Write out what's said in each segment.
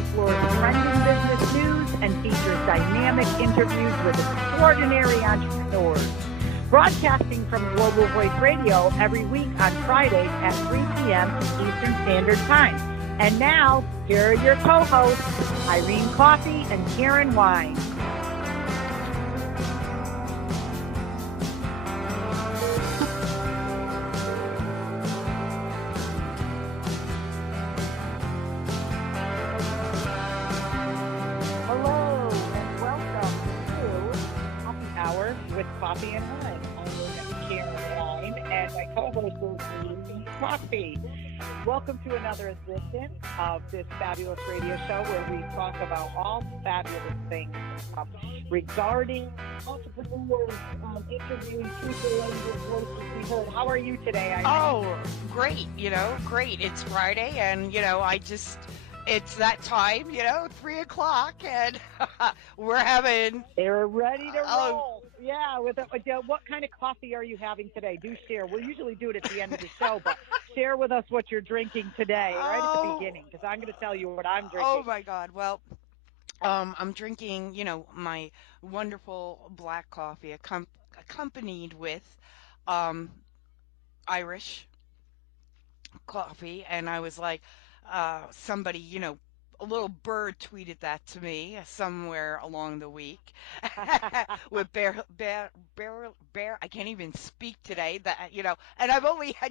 explores trending business news and features dynamic interviews with extraordinary entrepreneurs. Broadcasting from Global Voice Radio every week on Fridays at 3 p.m. Eastern Standard Time. And now, here are your co-hosts, Irene Coffee and Karen Wine. Coffee and Wine. I'm Karen Wine, and my co-host is Irene Coffee. Welcome to another edition of this fabulous radio show where we talk about all fabulous things regarding entrepreneurs, interviewing people and your voices we heard. How are you today, Irene? Oh, great. Great. It's Friday, and, it's that time, 3 o'clock, and They're ready to roll. Yeah. What kind of coffee are you having today? Do share. We'll usually do it at the end of the show, but share with us what you're drinking today, right at the beginning, because I'm going to tell you what I'm drinking. Oh, my God. Well, I'm drinking, my wonderful black coffee accompanied with Irish coffee, and I was like, somebody, a little bird tweeted that to me somewhere along the week with bear. I can't even speak today. And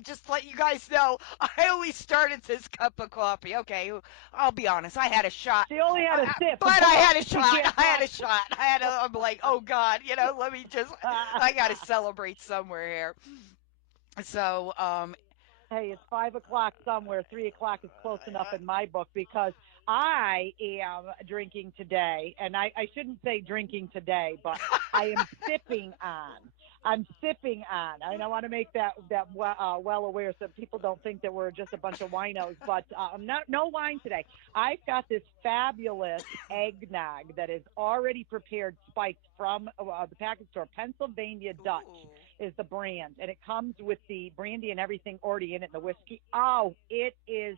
just to let you guys know, I only started this cup of coffee. Okay, I'll be honest. I had a shot. She only had a sip, but I had a shot. I'm like, oh God, I got to celebrate somewhere here. So, hey, it's 5 o'clock somewhere. 3 o'clock is close enough in my book because I am drinking today, and I shouldn't say drinking today, but I am sipping on. I'm sipping on. I mean, I want to make that well aware so people don't think that we're just a bunch of winos, but no wine today. I've got this fabulous eggnog that is already prepared, spiked from the package store. Pennsylvania Dutch is the brand, and it comes with the brandy and everything already in it, and the whiskey. Oh, it is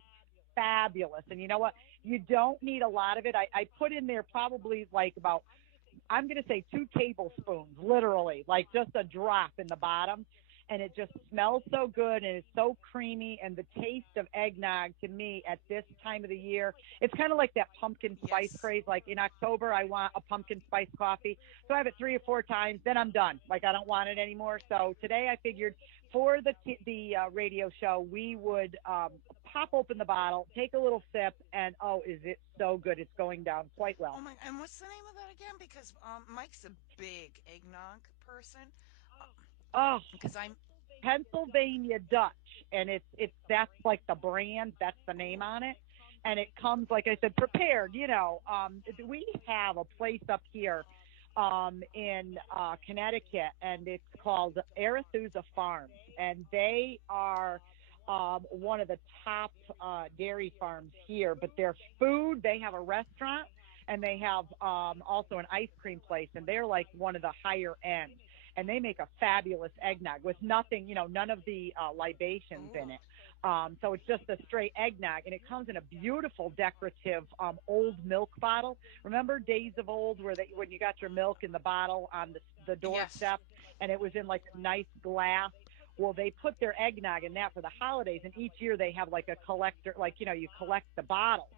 fabulous. And you know what? You don't need a lot of it. I put in there probably like about, I'm going to say 2 tablespoons, literally, like just a drop in the bottom. And it just smells so good, and it's so creamy. And the taste of eggnog, to me, at this time of the year, it's kind of like that pumpkin spice craze. Like in October, I want a pumpkin spice coffee. So I have it 3 or 4 times, then I'm done. Like I don't want it anymore. So today I figured for the radio show, we would pop open the bottle, take a little sip, and oh, is it so good? It's going down quite well. Oh my! And what's the name of that again? Because Mike's a big eggnog person. Oh, because I'm Pennsylvania Dutch, and that's like the brand, that's the name on it, and it comes, like I said, prepared. We have a place up here in Connecticut, and it's called Arethusa Farms, and they are one of the top dairy farms here. But their food, they have a restaurant, and they have also an ice cream place, and they're like one of the higher end. And they make a fabulous eggnog with nothing, none of the libations in it. So it's just a straight eggnog, and it comes in a beautiful, decorative old milk bottle. Remember days of old when you got your milk in the bottle on the doorstep, and it was in like a nice glass? Well, they put their eggnog in that for the holidays, and each year they have like a collector, like, you collect the bottles.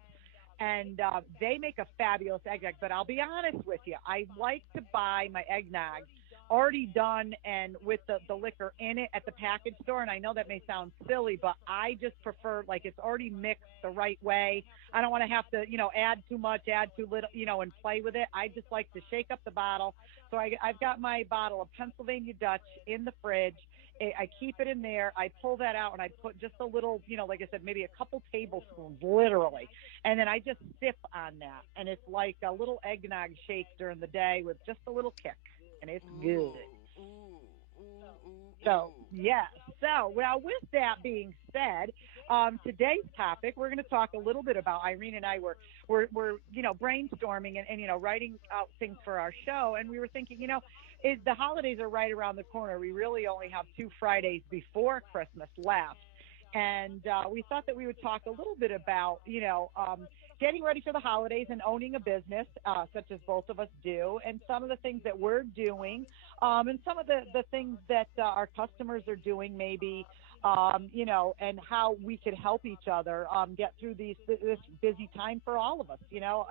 And they make a fabulous eggnog. But I'll be honest with you, I like to buy my eggnog already done and with the liquor in it at the package store. And I know that may sound silly, but I just prefer, like, it's already mixed the right way. I don't want to have to, add too much, add too little, and play with it. I just like to shake up the bottle. So I've got my bottle of Pennsylvania Dutch in the fridge. I keep it in there. I pull that out, and I put just a little, like I said, maybe a couple tablespoons, literally. And then I just sip on that. And it's like a little eggnog shake during the day with just a little kick. And it's good. So, yes. So, well, with that being said, today's topic, we're going to talk a little bit about, Irene and I were brainstorming and writing out things for our show. And we were thinking, the holidays are right around the corner. We really only have 2 Fridays before Christmas left. And we thought that we would talk a little bit about, getting ready for the holidays and owning a business, such as both of us do, and some of the things that we're doing, and some of the things that our customers are doing, maybe, and how we could help each other get through this busy time for all of us.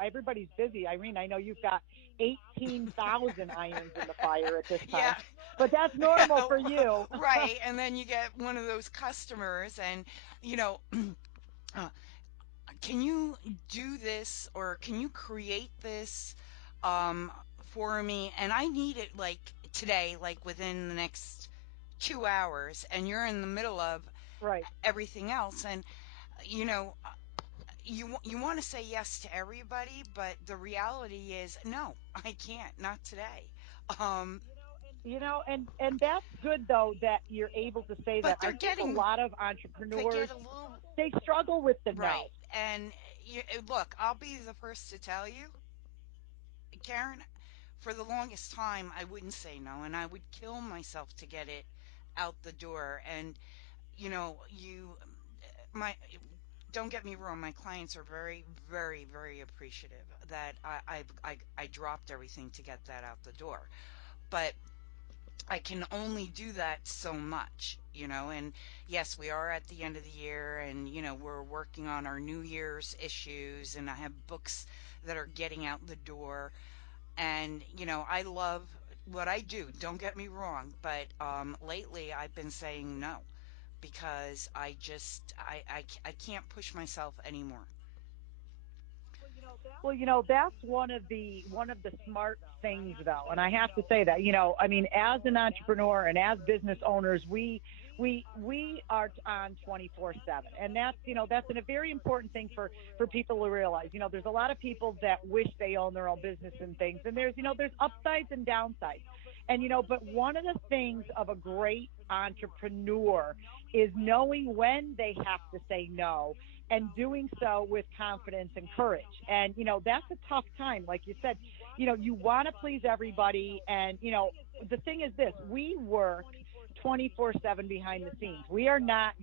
Everybody's busy. Irene, I know you've got 18,000 irons in the fire at this time, Yeah. but that's normal for you. Right. And then you get one of those customers and, you know, uh, can you do this or can you create this for me? And I need it like today, like within the next 2 hours, and you're in the middle of Right. everything else. And, you know, you want to say yes to everybody, but the reality is no, I can't, not today. Um, And that's good though that you're able to say that. but I think a lot of they entrepreneurs, get a little they struggle with the no. right. And look, I'll be the first to tell you, Karen, for the longest time, I wouldn't say no, and I would kill myself to get it out the door. And my don't get me wrong, my clients are very, very, very appreciative that I dropped everything to get that out the door. But I can only do that so much, and yes, we are at the end of the year and, we're working on our New Year's issues and I have books that are getting out the door. And, I love what I do. Don't get me wrong. But lately I've been saying no because I can't push myself anymore. Well, that's one of the smart things though. And I have to say that, I mean, as an entrepreneur and as business owners, we are on 24/7. And that's a very important thing for people to realize. There's a lot of people that wish they own their own business and things. And there's upsides and downsides. And but one of the things of a great entrepreneur is knowing when they have to say no and doing so with confidence and courage. And, that's a tough time. Like you said, you want to please everybody. And, the thing is this, we work 24/7 behind the scenes. We are not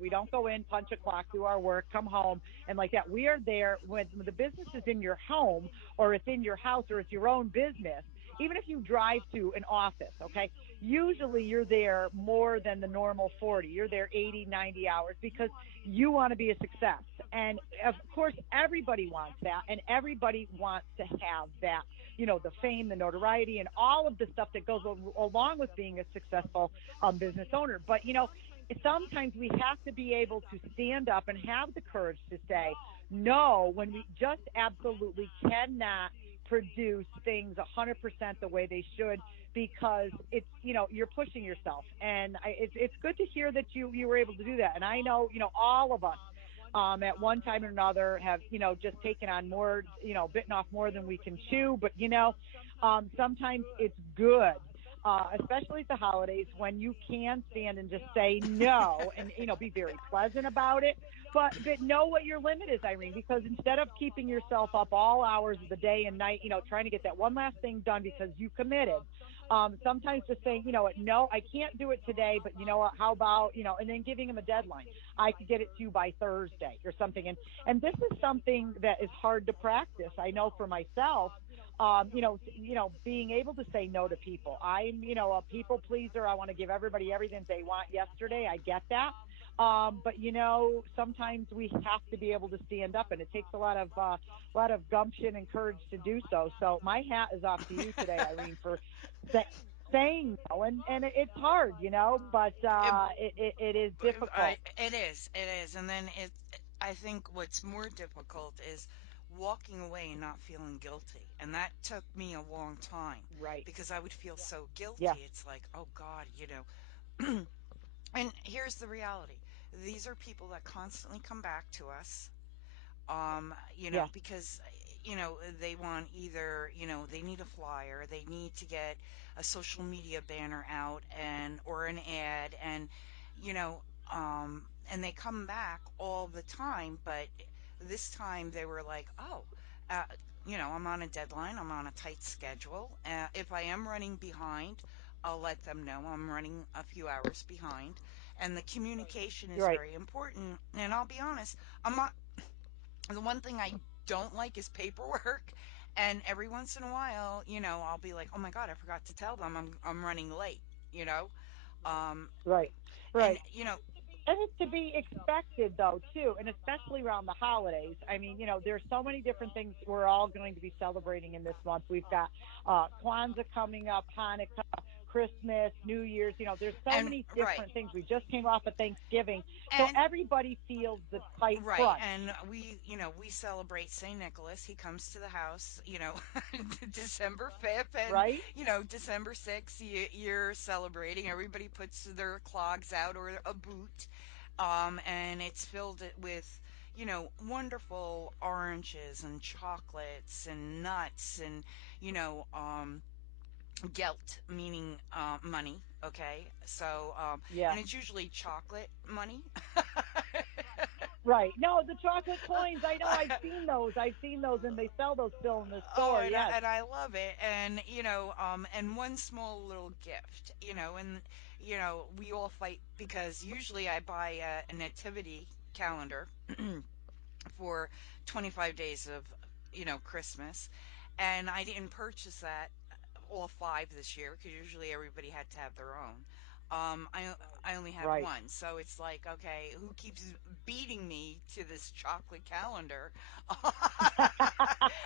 we don't go in, punch a clock, do our work, come home, and like that. We are there when the business is in your home or it's in your house or it's your own business. Even if you drive to an office, okay, usually you're there more than the normal 40. You're there 80, 90 hours because you want to be a success. And of course, everybody wants that, and everybody wants to have that, the fame, the notoriety, and all of the stuff that goes along with being a successful business owner. But, sometimes we have to be able to stand up and have the courage to say no when we just absolutely cannot produce things 100% the way they should, because it's you're pushing yourself. And it's good to hear that you were able to do that. And I know all of us at one time or another have just taken on more, bitten off more than we can chew. But sometimes it's good, especially at the holidays, when you can stand and just say no and be very pleasant about it, but know what your limit is, Irene, because instead of keeping yourself up all hours of the day and night, trying to get that one last thing done because you committed, sometimes just saying, no, I can't do it today, but you know what, how about, and then giving them a deadline. I could get it to you by Thursday or something. And this is something that is hard to practice. I know for myself, being able to say no to people. I'm, a people pleaser. I want to give everybody everything they want yesterday. I get that. But sometimes we have to be able to stand up, and it takes a lot of gumption and courage to do so. So my hat is off to you today, Irene, for sa- saying no, and it's hard, but It, it is difficult. it is, and then I think what's more difficult is walking away and not feeling guilty, and that took me a long time Right? because I would feel so Yes. guilty. It's like, oh God, And here's the reality: these are people that constantly come back to us, Yes. because they want either, they need a flyer, they need to get a social media banner out and or an ad, and you know and they come back all the time. But this time they were like, oh, uh, I'm on a deadline, I'm on a tight schedule. If I am running behind, I'll let them know I'm running a few hours behind. And the communication is You're right. very important. And I'll be honest, I'm not the one thing I don't like is paperwork. And every once in a while, I'll be like, oh my God, I forgot to tell them I'm running late, you know? Um, Right. and, Right. And it's to be expected though too, and especially around the holidays. I mean, there's so many different things we're all going to be celebrating in this month. We've got Kwanzaa coming up, Hanukkah, Christmas, New Year's. There's so and many right. different things. We just came off of Thanksgiving, so And everybody feels the tight right, crunch, and we celebrate St. Nicholas. He comes to the house, December 5th and, right? December 6th. You're celebrating. Everybody puts their clogs out or a boot, and it's filled with, wonderful oranges and chocolates and nuts and, you know, um, gelt, meaning money. Okay, so Yeah. and it's usually chocolate money. Right. No, the chocolate coins. I know. I've seen those. I've seen those, and they sell those still in the Oh, store. and I, Yes. and I love it, and and one small little gift, and we all fight because usually I buy a nativity calendar for 25 days of Christmas, and I didn't purchase that all five this year because usually everybody had to have their own. Um, I I only have Right. one, so it's like, okay, who keeps beating me to this chocolate calendar?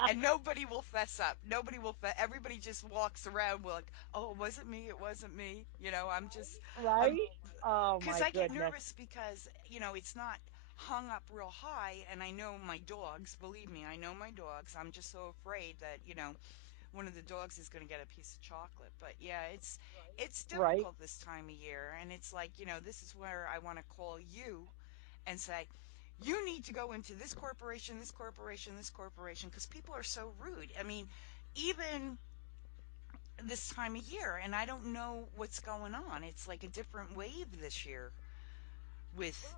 And nobody will fess up. Nobody will. Everybody just walks around like, oh, it wasn't me. It wasn't me. I'm Right. Oh because my I get goodness. nervous because it's not hung up real high, and I know my dogs. Believe me, I know my dogs. I'm just so afraid that one of the dogs is going to get a piece of chocolate. But yeah, it's Right. difficult this time of year, and it's like this is where I want to call you and say, you need to go into this corporation, this corporation, this corporation, because people are so rude. I mean, even this time of year, and I don't know what's going on. It's like a different wave this year with.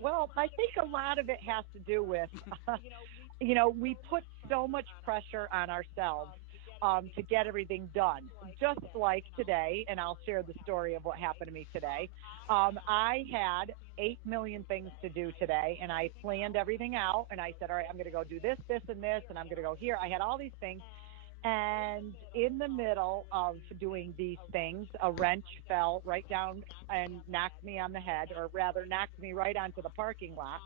Well, I think a lot of it has to do with, we put so much pressure on ourselves to get everything done. Just like today, and I'll share the story of what happened to me today. I had 8 million things to do today, and I planned everything out. And I said, all right, I'm going to go do this, this, and this, and I'm going to go here. I had all these things. And in the middle of doing these things, a wrench fell right down and knocked me on the head, or rather, knocked me right onto the parking lot.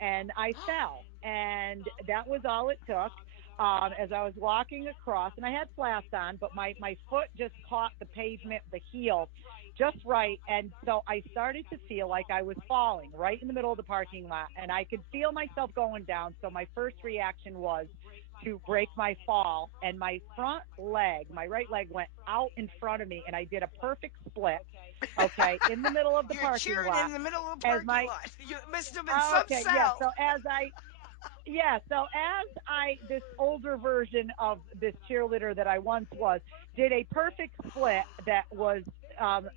And I fell. And that was all it took. As I was walking across, and I had flats on, but my foot just caught the pavement, the heel, just right. And so I started to feel like I was falling right in the middle of the parking lot, and I could feel myself going down. So my first reaction was to break my fall, and my front leg, my right leg, went out in front of me, and I did a perfect split, okay, in the middle of the You're parking cheering in lot. the middle of the As parking my lot. You must have been some Okay, yeah. sell. So as I, this older version of this cheerleader that I once was, did a perfect split that was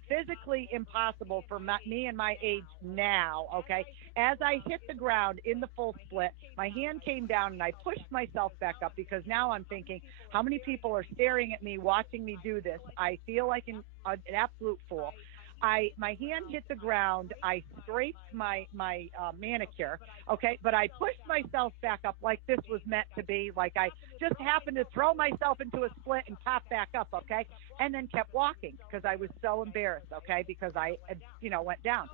physically impossible for me and my age now. Okay. As I hit the ground in the full split, my hand came down and I pushed myself back up, because now I'm thinking, how many people are staring at me, watching me do this? I feel like an absolute fool. My hand hit the ground. I scraped my manicure. Okay, but I pushed myself back up like this was meant to be. Like I just happened to throw myself into a split and pop back up. Okay, and then kept walking because I was so embarrassed. Okay, because I had, went down.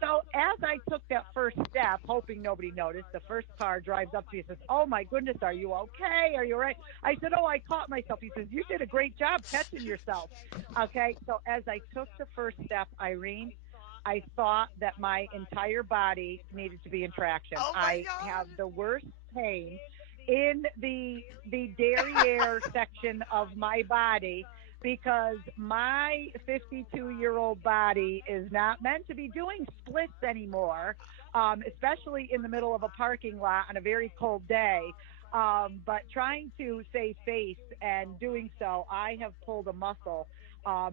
So as I took that first step, hoping nobody noticed, the first car drives up to me and says, "Oh my goodness, are you okay? Are you all right?" I said, "Oh, I caught myself." He says, "You did a great job catching yourself." Okay, so as I took the first step, Irene, I thought that my entire body needed to be in traction. Oh my I God. have the worst pain in the derriere section of my body, because my 52-year-old body is not meant to be doing splits anymore, especially in the middle of a parking lot on a very cold day. But trying to save face and doing so, I have pulled a muscle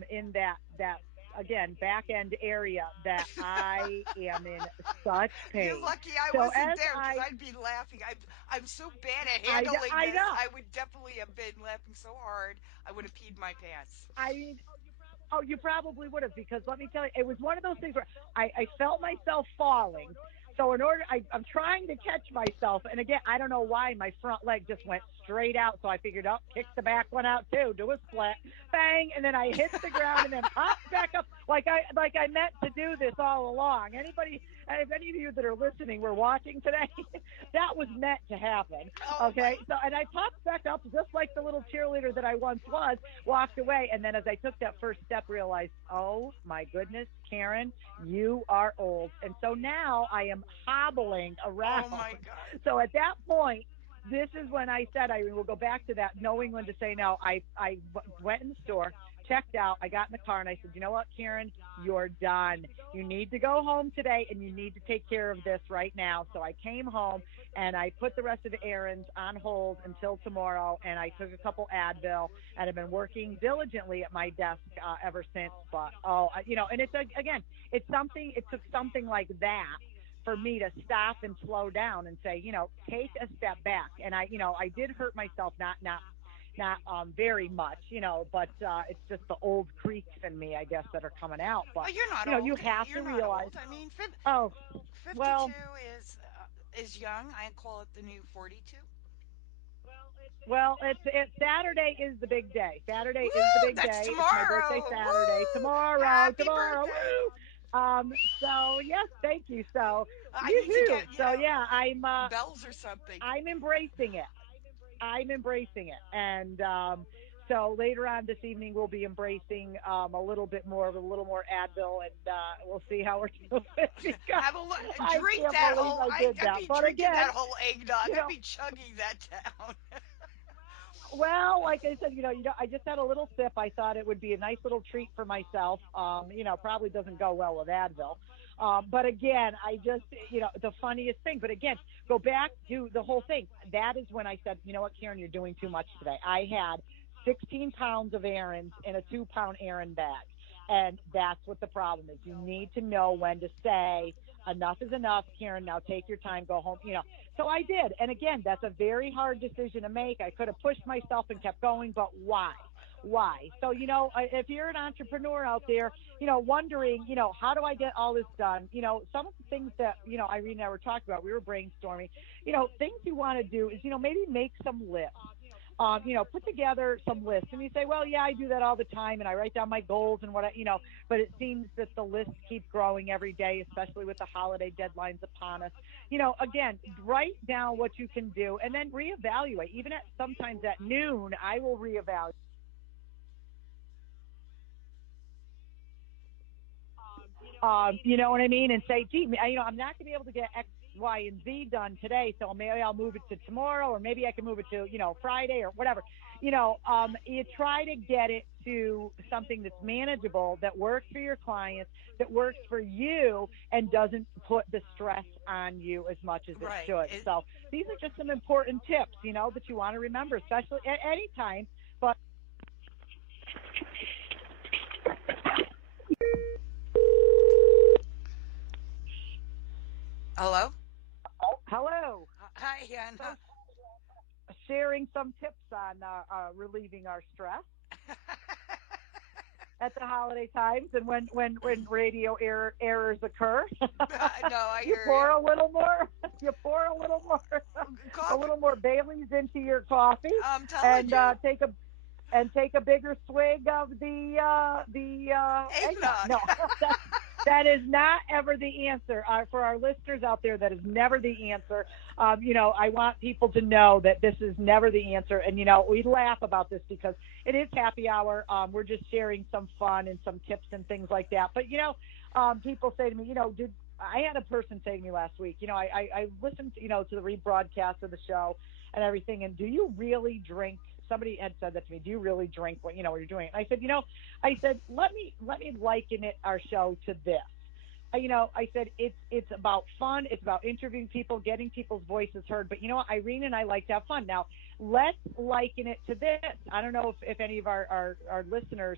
in that again back end area that I am in such You're pain. lucky I So wasn't as there because I'd be laughing. I'm so bad at handling I this. know. I would definitely have been laughing so hard I would have peed my pants. I mean, oh, you probably would have, because let me tell you, it was one of those things where I felt myself falling. So in order, I'm trying to catch myself, and again, I don't know why my front leg just went straight out. So I figured, oh, kick the back one out too, do a split, bang, and then I hit the ground and then popped back up like I meant to do this all along. If any of you that are listening were watching today, that was meant to happen. Oh my. Okay, so and I popped back up just like the little cheerleader that I once was, walked away, and then as I took that first step, realized, oh my goodness, Karen, you are old. And so now I am hobbling around. Oh my God. So at that point, this is when I said I will go back to that, knowing when to say no. I went in the store, checked out, I got in the car, and I said, you know what, Karen, you're done. You need to go home today, and you need to take care of this right now. So I came home and I put the rest of the errands on hold until tomorrow, and I took a couple Advil, and I've been working diligently at my desk ever since. But and it's again, it's something. It took something like that for me to stop and slow down and say, take a step back. And I did hurt myself, not very much, but it's just the old creaks in me, I guess, that are coming out. But Oh, you're not you old. have You're to not realize, old. I mean, oh, 52 well, is young. I call it the new 42. Well, it's Saturday is the big day. Saturday is the Woo! big That's day. It's my birthday tomorrow. Saturday. Woo! Happy Tomorrow. birthday. Woo! So yes, thank you. So I need to yoo-hoo. get, So yeah, bells or something. I'm embracing it. I'm embracing it. And so later on this evening, we'll be embracing a little more Advil, and we'll see how we're doing because Have a I drink can't that believe whole. I did I'd that. be But drinking again, that whole eggnog. you I'd know, be chugging that down. well, like I said, I just had a little sip. I thought it would be a nice little treat for myself. Probably doesn't go well with Advil. But again, I just, the funniest thing. But again, go back to the whole thing. That is when I said, you know what, Karen, you're doing too much today. I had 16 pounds of errands in a 2 pound errand bag. And that's what the problem is. You need to know when to say, enough is enough, Karen. Now take your time, go home. So I did. And again, that's a very hard decision to make. I could have pushed myself and kept going, but why? Why? So, if you're an entrepreneur out there, wondering, how do I get all this done? Some of the things that, Irene and I were talking about, we were brainstorming, things you want to do is, maybe make some lists. Put together some lists. And you say, well, yeah, I do that all the time, and I write down my goals and but it seems that the lists keep growing every day, especially with the holiday deadlines upon us. Again, write down what you can do and then reevaluate. Even at sometimes at noon, I will reevaluate. You know what I mean? And say, gee, I'm not going to be able to get X, Y, and Z done today, so maybe I'll move it to tomorrow, or maybe I can move it to, Friday or whatever. You try to get it to something that's manageable, that works for your clients, that works for you, and doesn't put the stress on you as much as it Right. should. So these are just some important tips, that you want to remember, especially at any time. But Hello. hello. Hi, Jan. So sharing some tips on relieving our stress at the holiday times and when radio errors occur. No, I you hear pour you. a little more you pour a Coffee. little more Bailey's into your coffee I'm telling and you. take a bigger swig of the eggnog. Eggnog. No, that that is not ever the answer. For our listeners out there, that is never the answer. I want people to know that this is never the answer. And we laugh about this because it is happy hour. We're just sharing some fun and some tips and things like that. But people say to me, did I had a person say to me last week, I listened, to the rebroadcast of the show and everything. And do you really drink? Somebody had said that to me. Do you really drink when you're doing it? And I said, let me liken our show to this. I said it's about fun. It's about interviewing people, getting people's voices heard. But Irene and I like to have fun. Now, let's liken it to this. I don't know if any of our listeners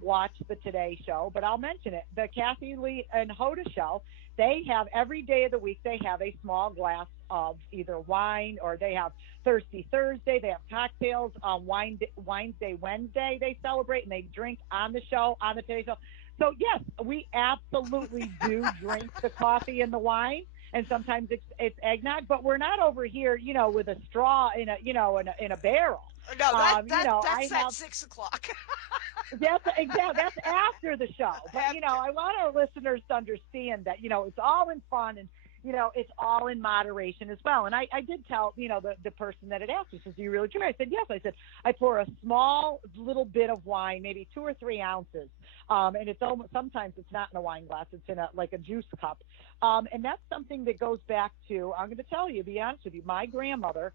watch the Today Show, but I'll mention it. The Kathy Lee and Hoda Show, they have every day of the week, they have a small glass of either wine, or they have Thirsty Thursday. They have cocktails on Wine Day Wednesday. They celebrate and they drink on the show, on the Today Show. So yes, we absolutely do drink the coffee and the wine. and sometimes it's eggnog. But we're not over here, with a straw in a in a barrel. No, I that's at have 6 o'clock. that's exactly that's after the show. But After. I want our listeners to understand that it's all in fun and it's all in moderation as well. And I did tell the person that had asked me, says, "Do you really drink?" I said, "Yes." I said, "I pour a small little bit of wine, maybe 2 or 3 ounces, and it's almost sometimes it's not in a wine glass; it's in a like a juice cup, and that's something that goes back to I'm going to tell you, be honest with you, my grandmother."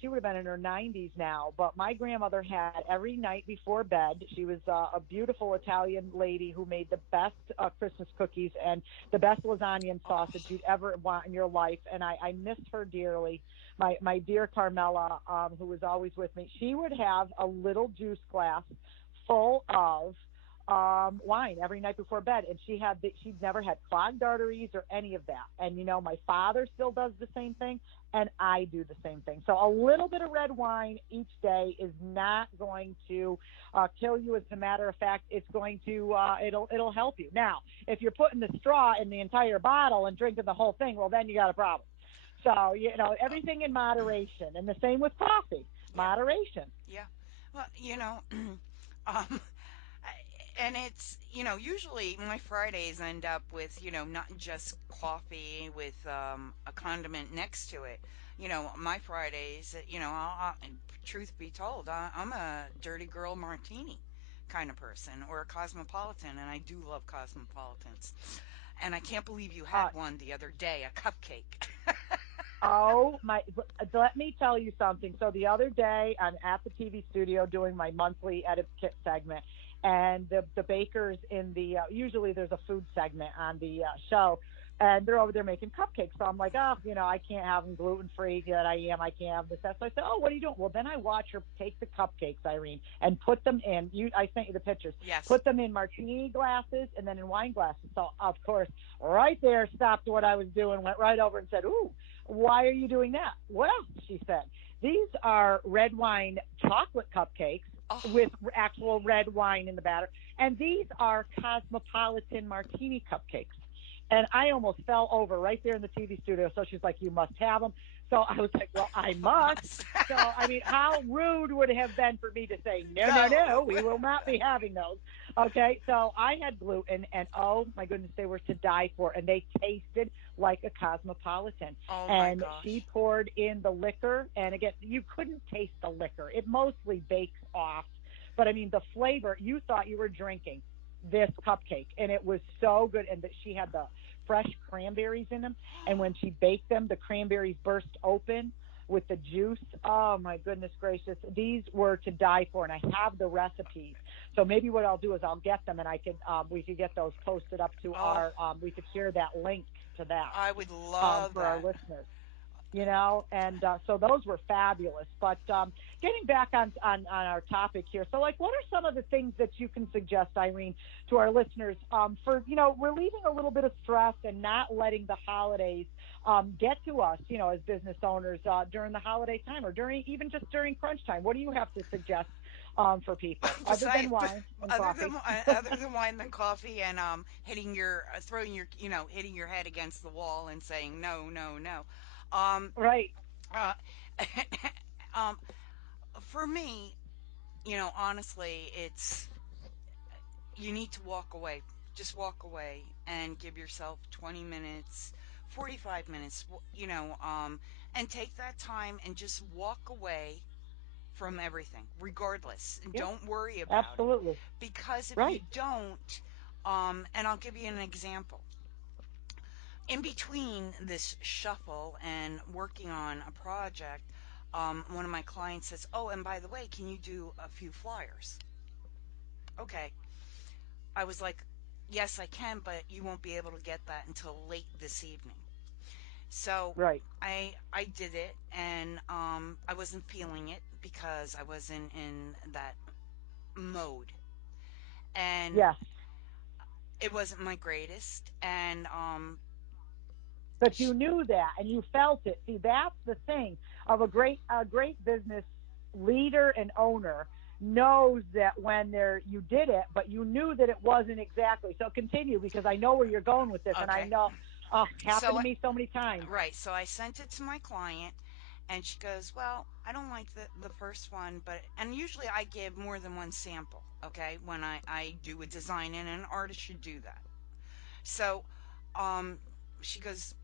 She would have been in her 90s now, but my grandmother had every night before bed. She was a beautiful Italian lady who made the best Christmas cookies and the best lasagna and Oh, sausage you'd ever want in your life. And I miss her dearly. My dear Carmela, who was always with me, she would have a little juice glass full of wine every night before bed, and she'd never had clogged arteries or any of that. And my father still does the same thing, and I do the same thing. So a little bit of red wine each day is not going to kill you. As a matter of fact, it's going to it'll help you. Now, if you're putting the straw in the entire bottle and drinking the whole thing, well, then you got a problem. So everything in moderation, and the same with coffee, yeah, moderation. yeah. Well, um, and it's, usually my Fridays end up with, not just coffee with a condiment next to it. My Fridays, truth be told, I'm a dirty girl martini kind of person, or a cosmopolitan, and I do love cosmopolitans. And I can't believe you Uh, had one the other day, a cupcake. Oh my! Let me tell you something. So the other day, I'm at the TV studio doing my monthly etiquette segment, and the bakers in the usually there's a food segment on the show, and they're over there making cupcakes. So I'm like, oh, I can't have them gluten free. That I am. I can't have this. That. So I said, oh, what are you doing? Well, then I watch her take the cupcakes, Irene, and put them in. I sent you the pictures. Yes. Put them in martini glasses and then in wine glasses. So of course, right there, stopped what I was doing, went right over and said, ooh, why are you doing that? Well, she said, these are red wine chocolate cupcakes Oh, with actual red wine in the batter. And these are cosmopolitan martini cupcakes. And I almost fell over right there in the TV studio. So she's like, you must have them. So I was like, well, I must. must. So, I mean, how rude would it have been for me to say, no, no, No. no, we will not be having those. Okay. So I had gluten, and oh my goodness, they were to die for. And they tasted like a cosmopolitan. Oh my And she gosh. poured in the liquor. And again, you couldn't taste the liquor, it mostly bakes off. But I mean, the flavor, you thought you were drinking this cupcake, and it was so good. And that she had the fresh cranberries in them, and when she baked them, the cranberries burst open with the juice. Oh my goodness gracious, these were to die for, and I have the recipes. So maybe what I'll do is I'll get them, and I could we could get those posted up to Oh, our we could share that link to that I would love for our that. listeners. And so those were fabulous. But getting back on our topic here, so like, what are some of the things that you can suggest, Irene, to our listeners for relieving a little bit of stress and not letting the holidays get to us, as business owners during the holiday time, or even just during crunch time? What do you have to suggest for people other than Beside, wine and coffee? other than wine and coffee, and hitting your throwing your hitting your head against the wall and saying no, no, no. Um, Right. uh, um, for me, honestly, it's you need to walk away. Just walk away and give yourself 20 minutes, 45 minutes, and take that time and just walk away from everything, regardless. And Yeah. don't worry about it. Absolutely. Because if you Right. don't, and I'll give you an example. In between this shuffle and working on a project, one of my clients says, oh, and by the way, can you do a few flyers? Okay. I was like, yes, I can, but you won't be able to get that until late this evening. So Right. I did it, and I wasn't feeling it because I wasn't in that mode, and Yes. it wasn't my greatest. And But sh you knew that and you felt it. See, that's the thing of a great business leader and owner knows that when you did it, but you knew that it wasn't exactly. So continue, because I know where you're going with this, and I okay, know. Oh, happened So to me so many times. right, so I sent it to my client, and she goes, "Well, I don't like the first one, but," and usually I give more than one sample, okay, when I do a design, and an artist should do that. So, um, she goes,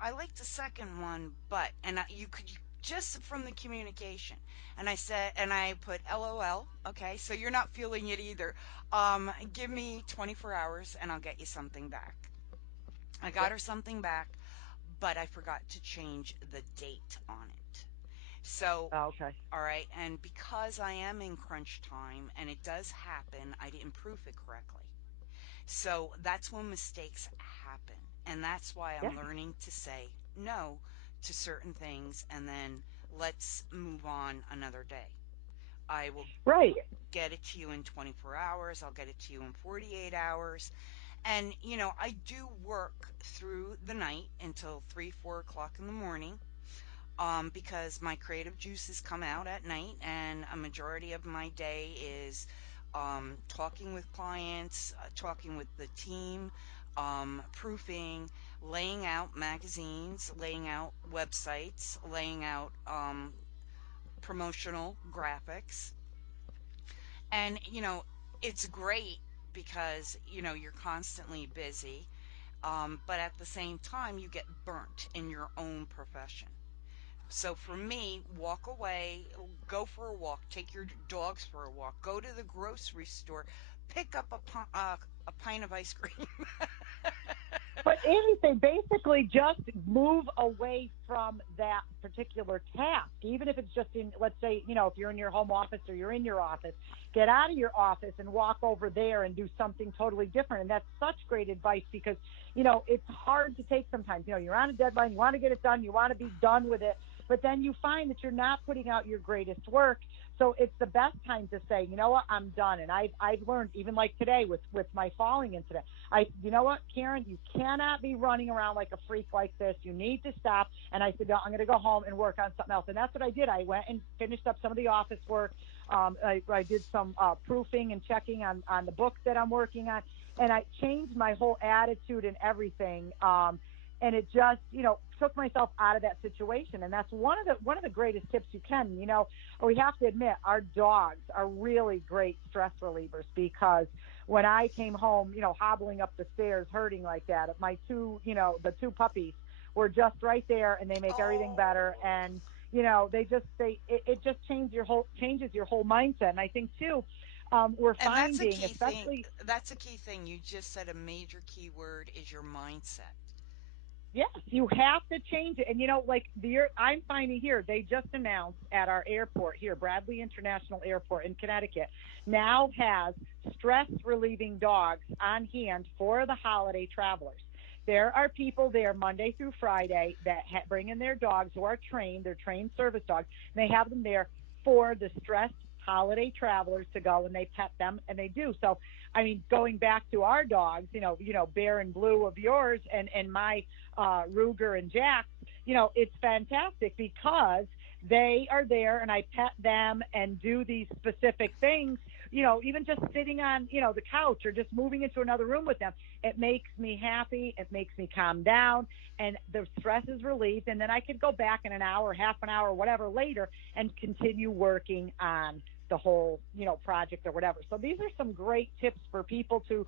"I like the second one, but," and you could just from the communication. And I said, and I put LOL, okay, so you're not feeling it either. Give me 24 hours and I'll get you something back. I got Yep. her something back, but I forgot to change the date on it. So, Oh, okay. all right, and because I am in crunch time and it does happen, I didn't proof it correctly. So that's when mistakes happen. And that's why Yeah. I'm learning to say no to certain things and then let's move on another day. I will Right. get it to you in 24 hours. I'll get it to you in 48 hours. And, I do work through the night until 3, 4 o'clock in the morning, because my creative juices come out at night, and a majority of my day is talking with clients, talking with the team, proofing, laying out magazines, laying out websites, laying out promotional graphics. And, it's great because, you're constantly busy, but at the same time, you get burnt in your own profession. So for me, walk away, go for a walk, take your dogs for a walk, go to the grocery store, pick up a pint of ice cream. But anything, basically just move away from that particular task, even if it's just in, let's say, if you're in your home office or you're in your office, get out of your office and walk over there and do something totally different. And that's such great advice because, it's hard to take sometimes. You're on a deadline, you want to get it done, you want to be done with it, but then you find that you're not putting out your greatest work. So it's the best time to say, you know what, I'm done. And I've learned, even like today with my falling incident, you know what, Karen, you cannot be running around like a freak like this. You need to stop. And I said, no, I'm going to go home and work on something else. And that's what I did. I went and finished up some of the office work. I did some proofing and checking on the book that I'm working on. And I changed my whole attitude and everything. And it just, took myself out of that situation. And that's one of the greatest tips you can, we have to admit our dogs are really great stress relievers because when I came home, hobbling up the stairs, hurting like that, my two, the two puppies were just right there and they make everything better. Oh, And, it just changes your whole mindset. And I think too, we're and that's a finding, key thing. especially. That's a key thing. You just said a major key word is your mindset. Yes, you have to change it. And like I'm finding here, they just announced at our airport here, Bradley International Airport in Connecticut, now has stress relieving dogs on hand for the holiday travelers. There are people there Monday through Friday that bring in their dogs who are trained, they're trained service dogs, and they have them there for the stressed holiday travelers to go and they pet them and they do. So, I mean, going back to our dogs, Bear and Blue of yours and my Ruger and Jax, it's fantastic because they are there and I pet them and do these specific things, even just sitting on, the couch or just moving into another room with them. It makes me happy. It makes me calm down and the stress is relieved. And then I could go back in an hour, half an hour, whatever later and continue working on the whole, project or whatever. So these are some great tips for people to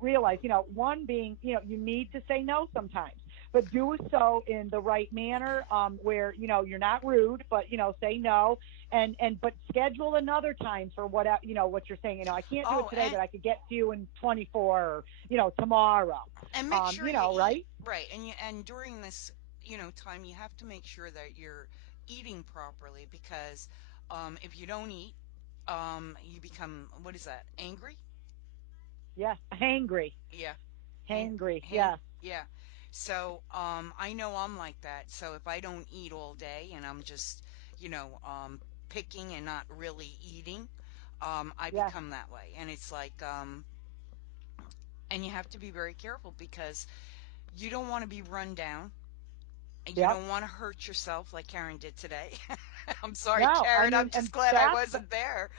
realize, one being, you need to say no sometimes, but do so in the right manner, where, you're not rude, but, say no but schedule another time for what you're saying. I can't do it Oh, today, but I could get to you in 24 or, tomorrow. and make sure you eat Right? right. And during this, time, you have to make sure that you're eating properly because if you don't eat, you become, what is that? Angry? Yes. Hangry. Yeah. Hangry. Hang, Yes. yeah. So, I know I'm like that. So if I don't eat all day and I'm just, picking and not really eating, I Yes. become that way. And it's like, and you have to be very careful because you don't want to be run down and you Yep. don't want to hurt yourself like Karen did today. I'm sorry, No, I Karen. I'm mean, just and glad I that's wasn't there.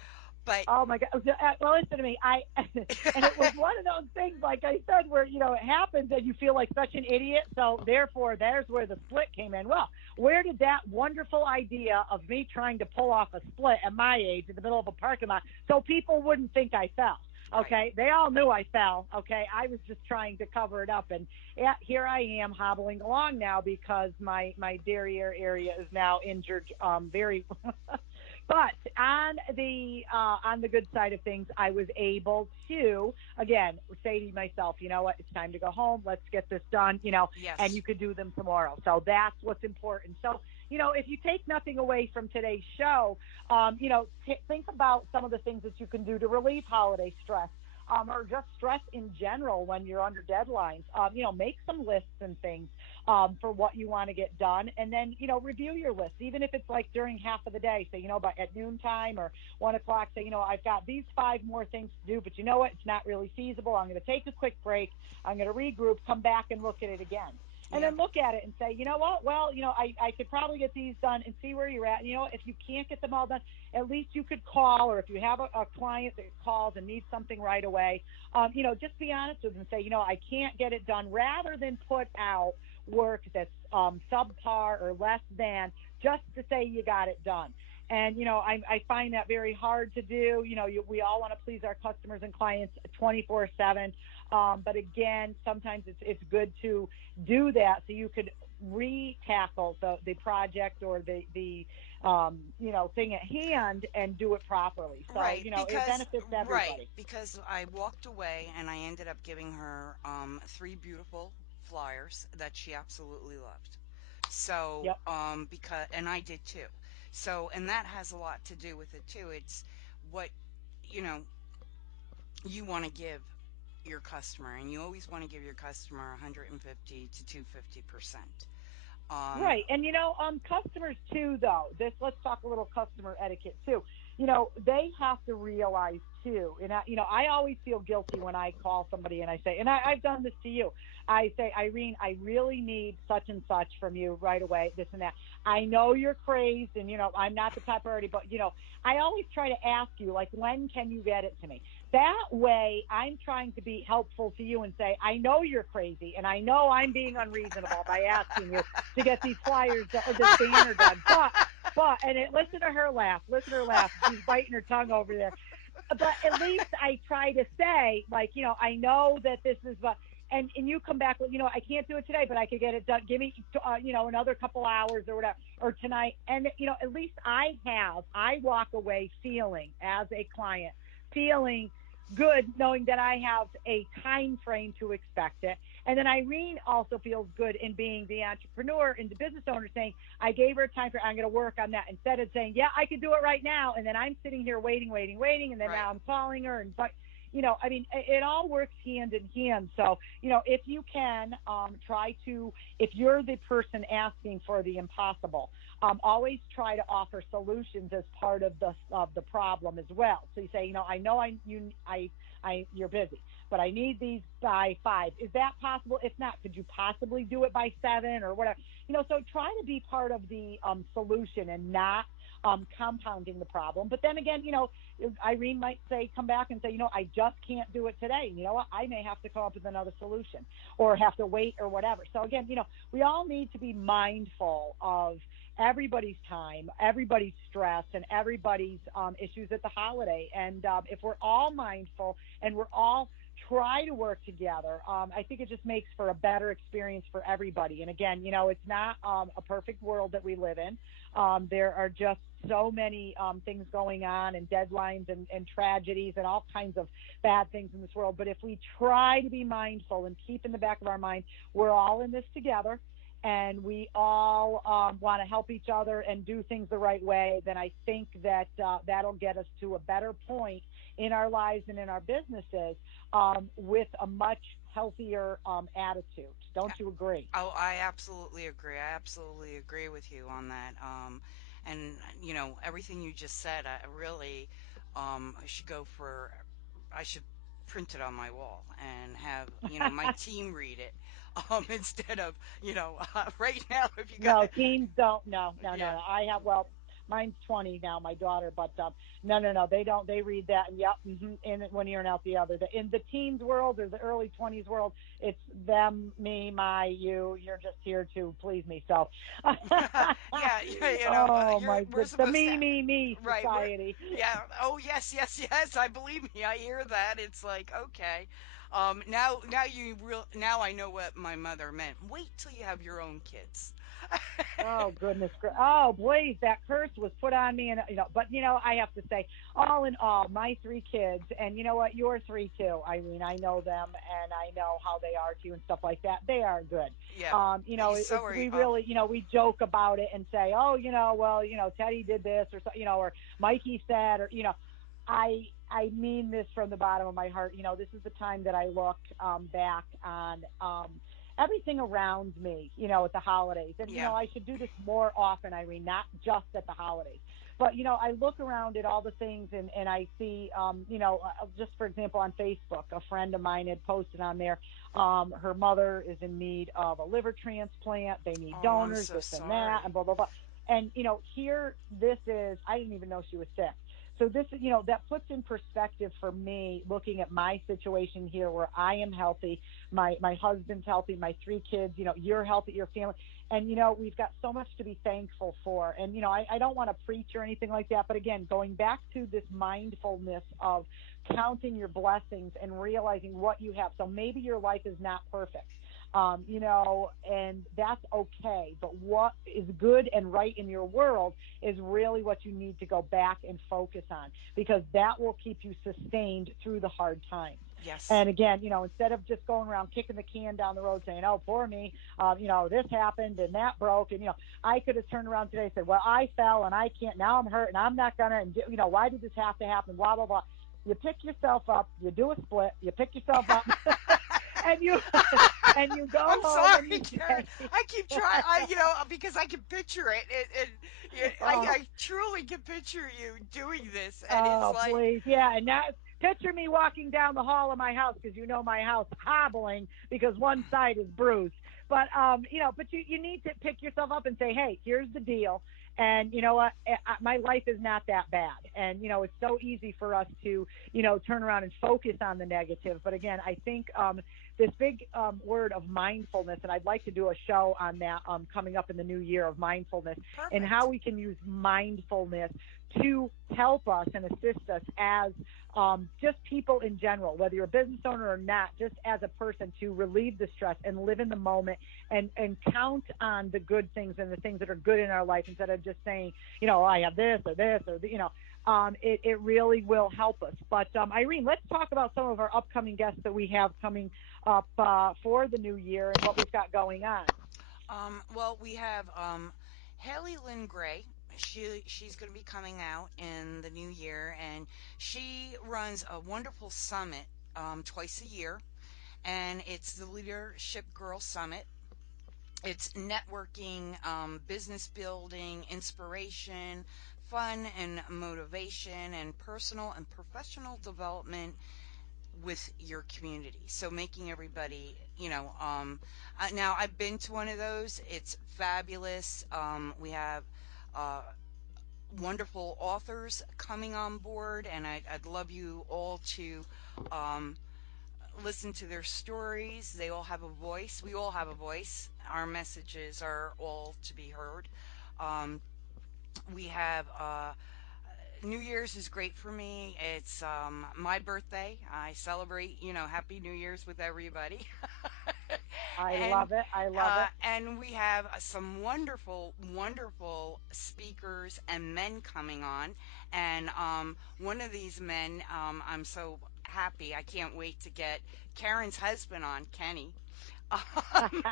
But Oh my God. Well, listen to me. And it was one of those things, like I said, where, it happens and you feel like such an idiot. So therefore, there's where the split came in. Well, where did that wonderful idea of me trying to pull off a split at my age in the middle of a parking lot so people wouldn't think I fell? right, Okay. They all knew I fell. Okay. I was just trying to cover it up. And yeah, here I am hobbling along now because my derriere area is now injured, very but on the good side of things, I was able to again say to myself, you know what, it's time to go home. Let's get this done. And yes, you could do them tomorrow. So that's what's important. So if you take nothing away from today's show, think about some of the things that you can do to relieve holiday stress. Or just stress in general when you're under deadlines. Make some lists and things for what you want to get done, and then review your list, even if it's like during half of the day. Say, by at noontime or 1 o'clock, say, I've got these 5 more things to do, but you know what? It's not really feasible. I'm going to take a quick break. I'm going to regroup, come back and look at it again. And yeah, then look at it and say, you know what? Well, I could probably get these done and see where you're at. And, if you can't get them all done, at least you could call, or if you have a client that calls and needs something right away, just be honest with them and say, I can't get it done, rather than put out work that's subpar or less than, just to say you got it done. And I find that very hard to do. We all want to please our customers and clients 24/7. But again, sometimes it's good to do that so you could re-tackle the project or the thing at hand and do it properly. So it benefits right, everybody. because I walked away and I ended up giving her three beautiful flyers that she absolutely loved. So, Yep. because, and I did too. So, and that has a lot to do with it too. It's what, you know, you want to give your customer, and you always want to give your customer 150 to 250%. Um, Right. And customers too, though, let's talk a little customer etiquette too. They have to realize too, and I always feel guilty when I call somebody and I say, and I've done this to you. I say, Irene, I really need such and such from you right away, this and that. I know you're crazed and, I'm not the top priority, but, I always try to ask you, like, when can you get it to me? That way, I'm trying to be helpful to you and say, I know you're crazy, and I know I'm being unreasonable by asking you to get these flyers or this banner done. Listen to her laugh. Listen to her laugh. She's biting her tongue over there. But at least I try to say, like, I know that this is, and you come back with, I can't do it today, but I could get it done. Give me, another couple hours or whatever, or tonight. And, at least I walk away feeling, as a client, feeling good knowing that I have a time frame to expect it. And then Irene also feels good in being the entrepreneur and the business owner, saying, I gave her time for, I'm going to work on that, instead of saying, yeah, I can do it right now. And then I'm sitting here waiting, waiting, waiting. And then right. now I'm calling her. And, but, I mean, it all works hand in hand. So, if you can try to, if you're the person asking for the impossible, always try to offer solutions as part of the problem as well. So you say, I know you're busy, but I need these by 5. Is that possible? If not, could you possibly do it by 7 or whatever? So try to be part of the solution and not compounding the problem. But then again, Irene might say, come back and say, I just can't do it today. And you know what? I may have to come up with another solution or have to wait or whatever. So again, we all need to be mindful of everybody's time, everybody's stress, and everybody's issues at the holiday. And if we're all mindful and we're all try to work together, I think it just makes for a better experience for everybody. And again, it's not a perfect world that we live in. There are just so many things going on, and deadlines, and tragedies, and all kinds of bad things in this world. But if we try to be mindful and keep in the back of our mind, we're all in this together, and we all want to help each other and do things the right way, then I think that that'll get us to a better point in our lives and in our businesses, with a much healthier attitude. Don't you agree? Oh, I absolutely agree. I absolutely agree with you on that. And everything you just said, I really, I should go for, I should print it on my wall and have, my team read it, instead of, right now, if you got, No, teams don't. No, no, no, yeah, no. I have, well, Mine's 20 now, my daughter, but no, no, no, they don't. They read that, and yep, in one ear and out the other. In the teens world or the early 20s world, it's them, me, my, you. You're just here to please me. So, Yeah, oh you're my we're good, the supposed to, me right? We're society. yeah. Oh yes, yes, yes. I believe me. I hear that. It's like okay. Now I know what my mother meant. Wait till you have your own kids. Oh goodness, oh boys, that curse was put on me, and but I have to say, all in all, my three kids, and you know what, your three too, Irene. I know them, and I know how they are to you and stuff like that. They are good. Yeah. So It's are you. we really, we joke about it and say, oh, well, Teddy did this or so, or Mikey said, or I mean this from the bottom of my heart. This is the time that I look back on everything around me, at the holidays. And, Yeah. I should do this more often, Irene, not just at the holidays. But, I look around at all the things and I see, just for example, on Facebook, a friend of mine had posted on there, her mother is in need of a liver transplant. They need Oh, I'm donors, so this and that, and sorry. blah, blah, blah. And, here, this is, I didn't even know she was sick. So this, that puts in perspective for me, looking at my situation here where I am healthy, my husband's healthy, my three kids, you're healthy, your family. And, we've got so much to be thankful for. And, I don't want to preach or anything like that. But again, going back to this mindfulness of counting your blessings and realizing what you have. So maybe your life is not perfect. And that's okay. But what is good and right in your world is really what you need to go back and focus on, because that will keep you sustained through the hard times. Yes. And again, instead of just going around kicking the can down the road saying, oh, poor me, this happened and that broke. And, I could have turned around today and said, well, I fell and I can't, now I'm hurt and I'm not going to, and, why did this have to happen? Blah, blah, blah. You pick yourself up, you do a split, you pick yourself up, and you and you go I'm home and sorry, you Karen. say, I keep trying. Because I can picture it, and yeah, oh, I truly can picture you doing this, and it's oh, like, please. Yeah. And now picture me walking down the hall of my house, because my house hobbling because one side is bruised. But, but you need to pick yourself up and say, hey, here's the deal. And you know what? My life is not that bad. And, it's so easy for us to, turn around and focus on the negative. But again, I think this big word of mindfulness, and I'd like to do a show on that coming up in the new year, of mindfulness and how perfect. we can use mindfulness to help us and assist us as just people in general, whether you're a business owner or not, just as a person, to relieve the stress and live in the moment and count on the good things and the things that are good in our life, instead of just saying, I have this or this or, it really will help us. But Irene, let's talk about some of our upcoming guests that we have coming up for the new year and what we've got going on. Well, we have Haley Lynn Gray. She's going to be coming out in the new year, and she runs a wonderful summit twice a year, and it's the Leadership Girl Summit. It's networking, business building, inspiration, fun and motivation, and personal and professional development with your community. So making everybody, now I've been to one of those. It's fabulous. We have uh, wonderful authors coming on board, and I'd love you all to um, listen to their stories. They all have a voice. We all have a voice. Our messages are all to be heard. Um, we have New Year's is great for me. It's my birthday. I celebrate, Happy New Year's with everybody. I and love it. I love it. and we have some wonderful, wonderful speakers and men coming on. And one of these men, I'm so happy. I can't wait to get Karen's husband on, Kenny. Um,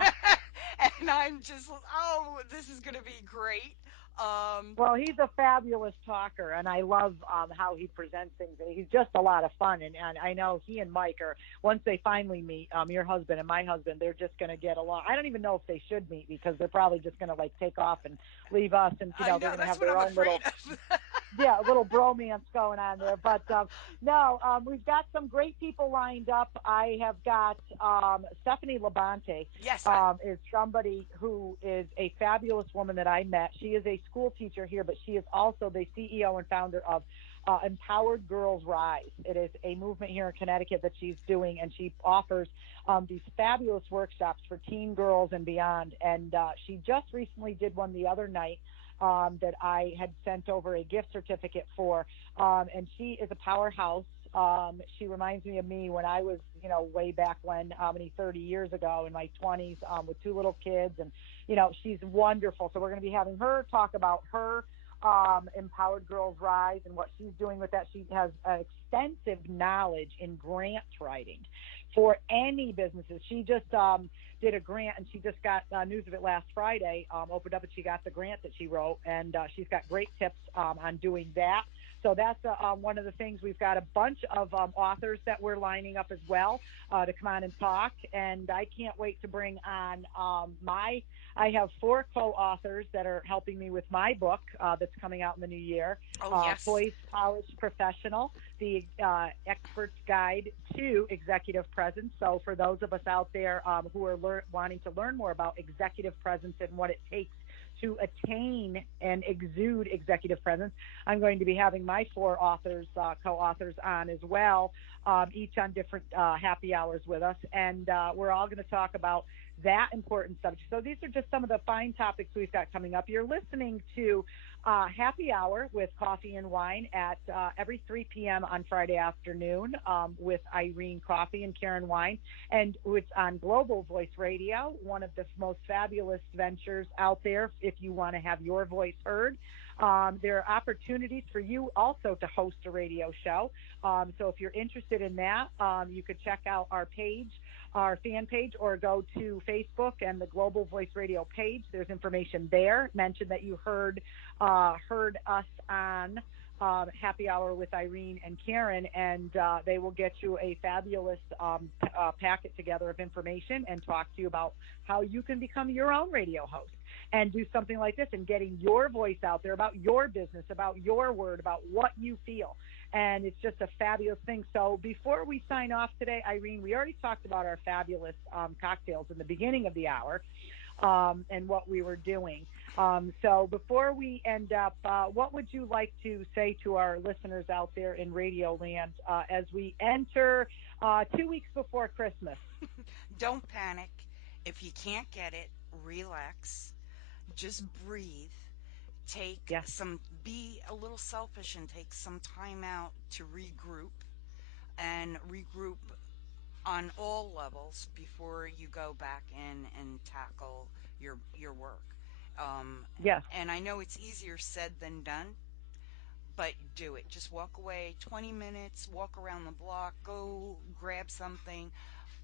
and I'm just, oh, this is going to be great. Um, Well, he's a fabulous talker, and I love how he presents things. And he's just a lot of fun. And I know he and Mike are, once they finally meet, your husband and my husband, they're just going to get along. I don't even know if they should meet, because they're probably just going to like take off and leave us, and I they're know going to that's have what their I'm own afraid little of. yeah, a little bromance going on there. But no, we've got some great people lined up. I have got Stephanie Labonte Yes, is somebody who is a fabulous woman that I met. She is a school teacher here, but she is also the CEO and founder of Empowered Girls Rise. It is a movement here in Connecticut that she's doing, and she offers these fabulous workshops for teen girls and beyond. And she just recently did one the other night that I had sent over a gift certificate for. And she is a powerhouse. She reminds me of me when I was, way back when, how many, 30 years ago in my 20s with two little kids. And, she's wonderful. So we're going to be having her talk about her Empowered Girls Rise and what she's doing with that. She has extensive knowledge in grant writing for any businesses. She just did a grant, and she just got news of it last Friday. Opened up, and she got the grant that she wrote, and she's got great tips on doing that. So that's one of the things. We've got a bunch of authors that we're lining up as well to come on and talk, and I can't wait to bring on I have four co-authors that are helping me with my book that's coming out in the new year, oh yes. Poised, Polished, Professional, the Expert's Guide to Executive Presence. So for those of us out there who are wanting to learn more about executive presence and what it takes to attain and exude executive presence, I'm going to be having my four authors, co-authors on as well, each on different happy hours with us. And we're all going to talk about that important subject. So these are just some of the fine topics we've got coming up. You're listening to Happy Hour with Coffee and Wine at every 3 p.m. on Friday afternoon with Irene Coffee and Karen Wine. And it's on Global Voice Radio, one of the most fabulous ventures out there if you want to have your voice heard. There are opportunities for you also to host a radio show. So if you're interested in that, you could check out our page, our fan page, or go to Facebook and the Global Voice Radio page. There's information there. Mention that you heard us on Happy Hour with Irene and Karen, and they will get you a fabulous packet together of information and talk to you about how you can become your own radio host and do something like this and getting your voice out there about your business, about your word, about what you feel. And it's just a fabulous thing. So before we sign off today, Irene, we already talked about our fabulous cocktails in the beginning of the hour. And what we were doing. So before we end up, what would you like to say to our listeners out there in Radio Land as we enter 2 weeks before Christmas? Don't panic. If you can't get it, relax. Just breathe. Take Yes, some, be a little selfish and take some time out to regroup and regroup on all levels before you go back in and tackle your work. Um, yes. and I know it's easier said than done, but do it. Just walk away 20 minutes, walk around the block, go grab something,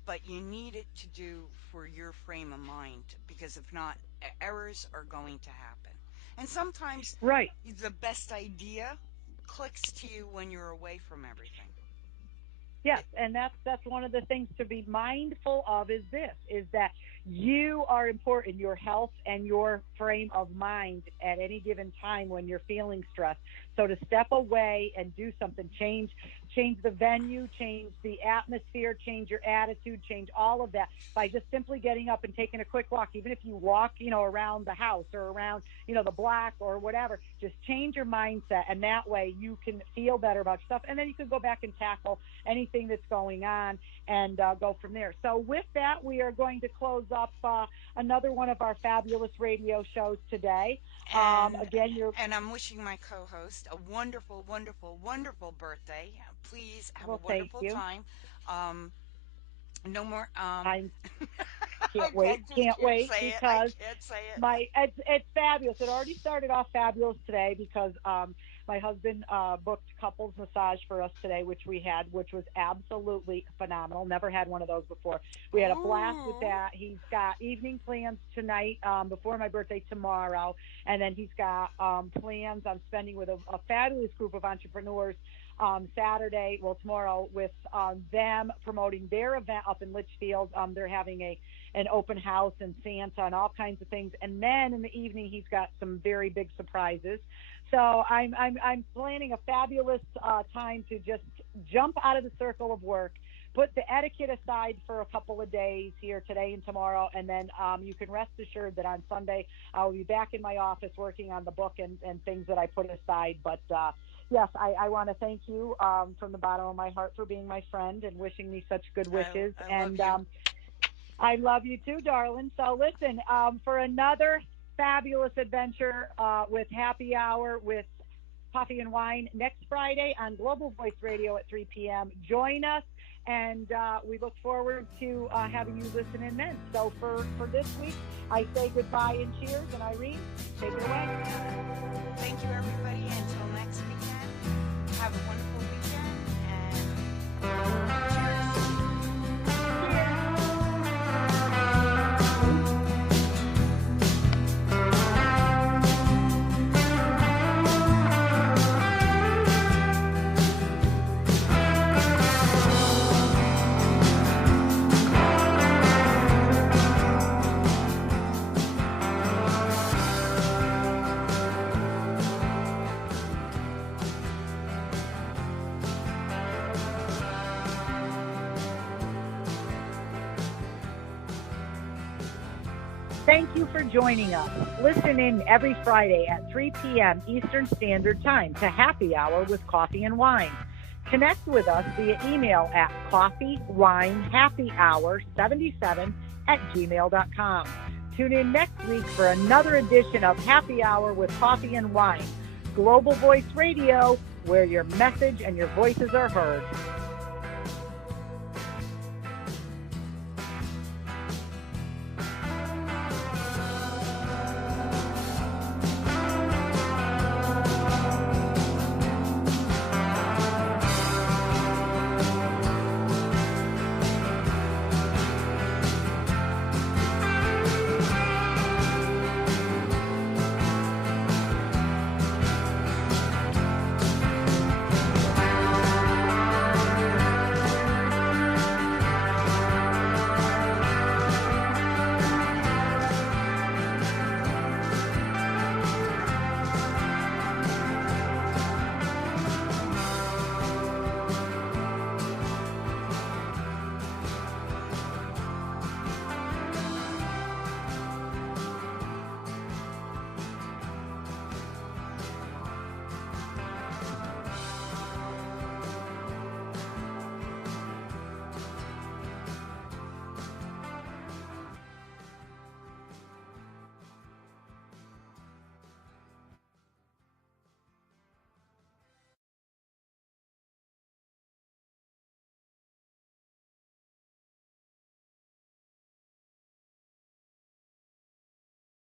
but you need it to do for your frame of mind because if not, errors are going to happen. And sometimes Right. the best idea clicks to you when you're away from everything. Yes, It, and that's one of the things to be mindful of is that you are important, your health and your frame of mind at any given time when you're feeling stressed. So to step away and do something, change the venue, change the atmosphere, change your attitude, change all of that by just simply getting up and taking a quick walk. Even if you walk, around the house or around, the block or whatever, just change your mindset, and that way you can feel better about yourself, and then you can go back and tackle anything that's going on and go from there. So with that, we are going to close up another one of our fabulous radio shows today. and Again, you're and I'm wishing my co-host a wonderful, wonderful, wonderful birthday. Please have a well, thank wonderful you. time. Um, no more. I I can't wait, just can't can't wait say it. I because can't say it. it's fabulous. It already started off fabulous today because my husband booked couples massage for us today, which was absolutely phenomenal. Never had one of those before. We had a blast with Ooh. that. He's got evening plans tonight before my birthday tomorrow, and then he's got plans on spending with a fabulous group of entrepreneurs Saturday, well, tomorrow, with them promoting their event up in Litchfield. They're having an open house and Santa and all kinds of things. And then in the evening, he's got some very big surprises. So I'm planning a fabulous time to just jump out of the circle of work, put the etiquette aside for a couple of days here today and tomorrow, and then you can rest assured that on Sunday I'll be back in my office working on the book and things that I put aside. But yes, I want to thank you from the bottom of my heart for being my friend and wishing me such good wishes. I love And you. I love you too, darling. So listen, for another fabulous adventure with Happy Hour with Coffee and Wine next Friday on Global Voice Radio at 3 p.m. Join us, and we look forward to having you listen in then. So for this week, I say goodbye and cheers. And Irene, take it away. Thank you, everybody. Until next weekend, have a wonderful weekend, and cheers. Thank you for joining us. Listen in every Friday at 3 p.m. Eastern Standard Time to Happy Hour with Coffee and Wine. Connect with us via email at coffeewinehappyhour77@gmail.com. Tune in next week for another edition of Happy Hour with Coffee and Wine. Global Voice Radio, where your message and your voices are heard.